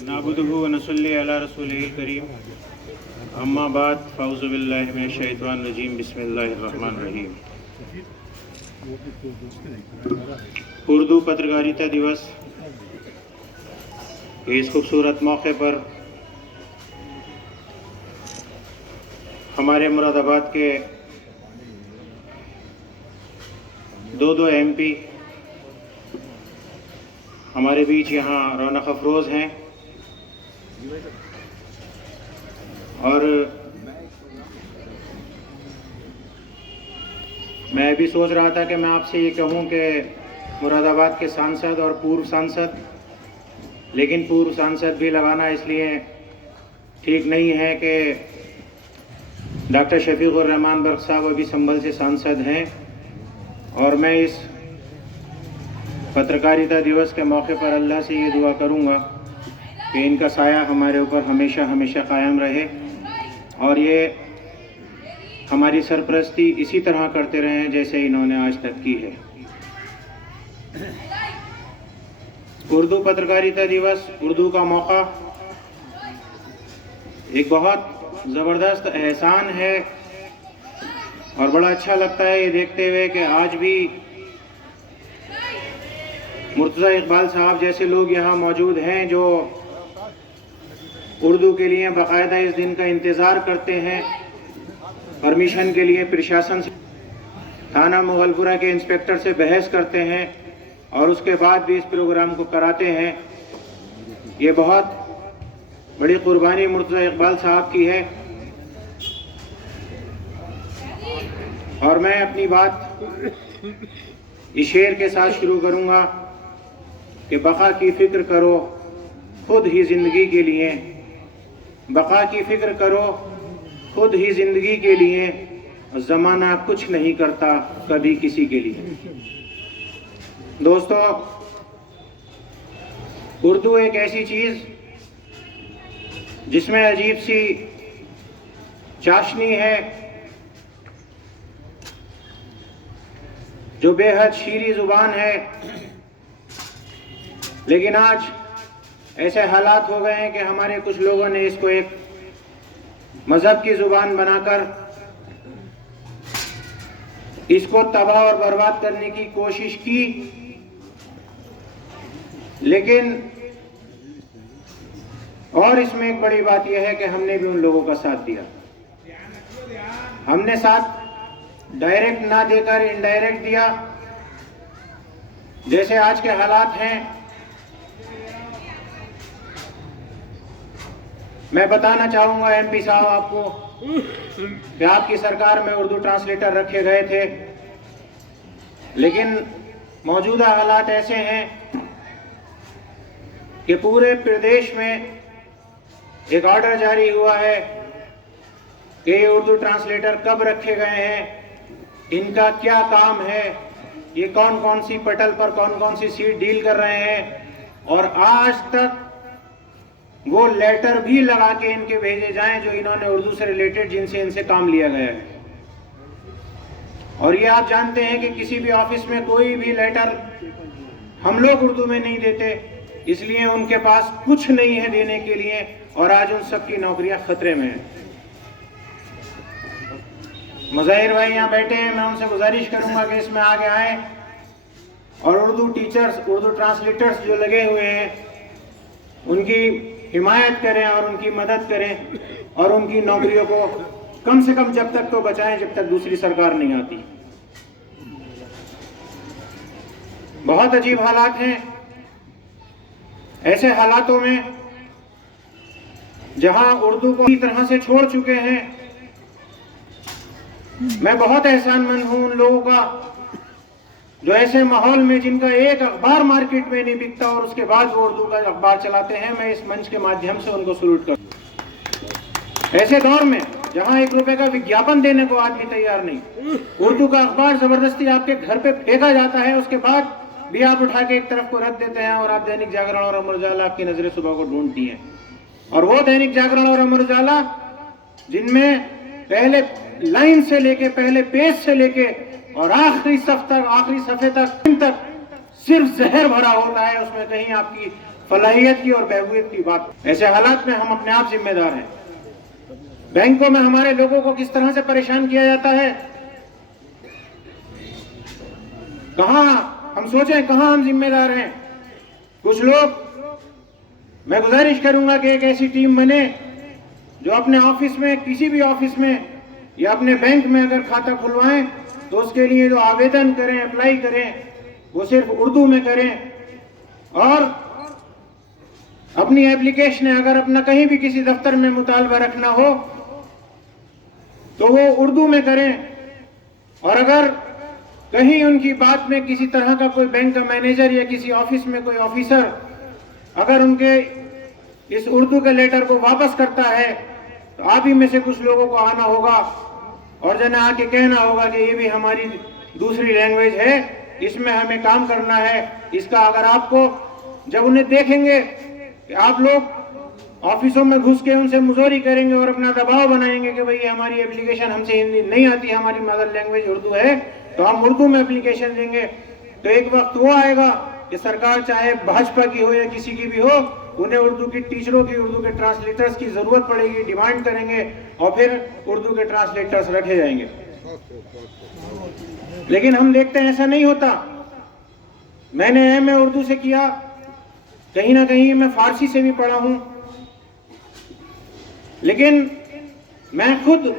नाबुदुहु व नसल्ली अला रसूलिल करीम अम्मा बाद फ़ाउज़ु बिल्लाहि मिनश शैतानिर रजीम बिस्मिल्लाहिर रहमानिर रहीम। उर्दू पत्रकारिता दिवस के इस खूबसूरत मौके पर हमारे मुरादाबाद के दो MP हमारे बीच यहाँ रौनक अफरोज़ हैं और मैं भी सोच रहा था कि मैं आपसे ये कहूँ कि मुरादाबाद के सांसद और पूर्व सांसद, लेकिन पूर्व सांसद भी लगाना इसलिए ठीक नहीं है कि डॉक्टर शफीकुर रहमान बर्क साहब अभी संभल से सांसद हैं और मैं इस पत्रकारिता दिवस के मौके पर अल्लाह से ये दुआ करूँगा कि इनका साया हमारे ऊपर हमेशा हमेशा कायम रहे और ये हमारी सरपरस्ती इसी तरह करते रहें जैसे इन्होंने आज तक की है। उर्दू पत्रकारिता दिवस, उर्दू का मौका एक बहुत ज़बरदस्त एहसान है और बड़ा अच्छा लगता है ये देखते हुए कि आज भी मुर्तज़ा इकबाल साहब जैसे लोग यहाँ मौजूद हैं जो उर्दू के लिए बाकायदा इस दिन का इंतज़ार करते हैं, परमिशन के लिए प्रशासन से, थाना मुगलपुरा के इंस्पेक्टर से बहस करते हैं और उसके बाद भी इस प्रोग्राम को कराते हैं। ये बहुत बड़ी कुर्बानी मुर्तज़ा इकबाल साहब की है और मैं अपनी बात इस शेर के साथ शुरू करूँगा कि बका की फ़िक्र करो खुद ही ज़िंदगी के लिए, बका की फ़िक्र करो खुद ही ज़िंदगी के लिए, ज़माना कुछ नहीं करता कभी किसी के लिए। दोस्तों, उर्दू एक ऐसी चीज़ जिसमें अजीब सी चाशनी है, जो बेहद शीरी ज़ुबान है, लेकिन आज ऐसे हालात हो गए हैं कि हमारे कुछ लोगों ने इसको एक मज़हब की ज़ुबान बनाकर इसको तबाह और बर्बाद करने की कोशिश की, लेकिन और इसमें एक बड़ी बात यह है कि हमने भी उन लोगों का साथ दिया। हमने साथ डायरेक्ट ना देकर इनडायरेक्ट दिया। जैसे आज के हालात हैं, मैं बताना चाहूँगा MP साहब आपको कि आपकी सरकार में उर्दू ट्रांसलेटर रखे गए थे, लेकिन मौजूदा हालात ऐसे हैं कि पूरे प्रदेश में एक ऑर्डर जारी हुआ है कि ये उर्दू ट्रांसलेटर कब रखे गए हैं, इनका क्या काम है, ये कौन कौन सी पटल पर कौन कौन सी सीट डील कर रहे हैं, और आज तक वो लेटर भी लगा के इनके भेजे जाएं जो इन्होंने उर्दू से रिलेटेड जिनसे इनसे काम लिया गया है। और ये आप जानते हैं कि किसी भी ऑफिस में कोई भी लेटर हम लोग उर्दू में नहीं देते, इसलिए उनके पास कुछ नहीं है देने के लिए और आज उन सब की नौकरियां खतरे में हैं। मुज़ाहिर भाई यहाँ बैठे हैं, मैं उनसे गुजारिश करूंगा कि इसमें आगे आए और उर्दू टीचर्स, उर्दू ट्रांसलेटर्स जो लगे हुए हैं उनकी हिमायत करें और उनकी मदद करें और उनकी नौकरियों को कम से कम जब तक तो बचाएं जब तक दूसरी सरकार नहीं आती। बहुत अजीब हालात हैं। ऐसे हालातों में जहां उर्दू को इस तरह से छोड़ चुके हैं, मैं बहुत एहसानमंद हूं उन लोगों का जो ऐसे माहौल में जिनका एक अखबार मार्केट में नहीं बिकता और उसके बाद वो उर्दू का अखबार चलाते हैं। मैं इस मंच के माध्यम से उनको सलूट करता हूं। ऐसे दौर में जहां 1 रुपए का विज्ञापन देने को आदमी तैयार नहीं, उर्दू का अखबार जबरदस्ती आपके घर पे फेंका जाता है, उसके बाद भी आप उठा के एक तरफ को रख देते हैं और आप दैनिक जागरण और अमर उजाला आपकी नजरें सुबह को ढूंढती हैं। और वो दैनिक जागरण और अमर उजाला जिनमें पहले लाइन से लेके, पहले पेज से लेके और आखिरी सफ़े तक सिर्फ जहर भरा होता है, उसमें कहीं आपकी फलाहियत की और बहबूद की बात। ऐसे हालात में हम अपने आप जिम्मेदार हैं। बैंकों में हमारे लोगों को किस तरह से परेशान किया जाता है, कहां हम सोचें कहां हम जिम्मेदार हैं। कुछ लोग, मैं गुजारिश करूंगा कि एक ऐसी टीम बने जो अपने ऑफिस में, किसी भी ऑफिस में या अपने बैंक में अगर खाता खुलवाएं तो उसके लिए जो आवेदन करें, अप्लाई करें, वो सिर्फ उर्दू में करें। और अपनी एप्लीकेशन अगर अपना कहीं भी किसी दफ्तर में मुतालबा रखना हो तो वो उर्दू में करें। और अगर कहीं उनकी बात में किसी तरह का कोई बैंक का मैनेजर या किसी ऑफिस में कोई ऑफिसर अगर उनके इस उर्दू के लेटर को वापस करता है तो आप ही में से कुछ लोगों को आना होगा और जना आके कहना होगा कि ये भी हमारी दूसरी लैंग्वेज है, इसमें हमें काम करना है। इसका अगर आपको, जब उन्हें देखेंगे कि आप लोग ऑफिसों में घुस के उनसे मुजोरी करेंगे और अपना दबाव बनाएंगे कि भाई हमारी एप्लीकेशन हमसे हिंदी नहीं आती, हमारी मदर लैंग्वेज उर्दू है, तो हम उर्दू में एप्लीकेशन देंगे, तो एक वक्त वो आएगा कि सरकार चाहे भाजपा की हो या किसी की भी हो, उन्हें उर्दू की टीचरों की, उर्दू के ट्रांसलेटर्स की जरूरत पड़ेगी, डिमांड करेंगे और फिर उर्दू के ट्रांसलेटर्स रखे जाएंगे। लेकिन हम देखते हैं ऐसा नहीं होता। मैंने एमए उर्दू से किया, कहीं ना कहीं मैं फारसी से भी पढ़ा हूं, लेकिन मैं खुद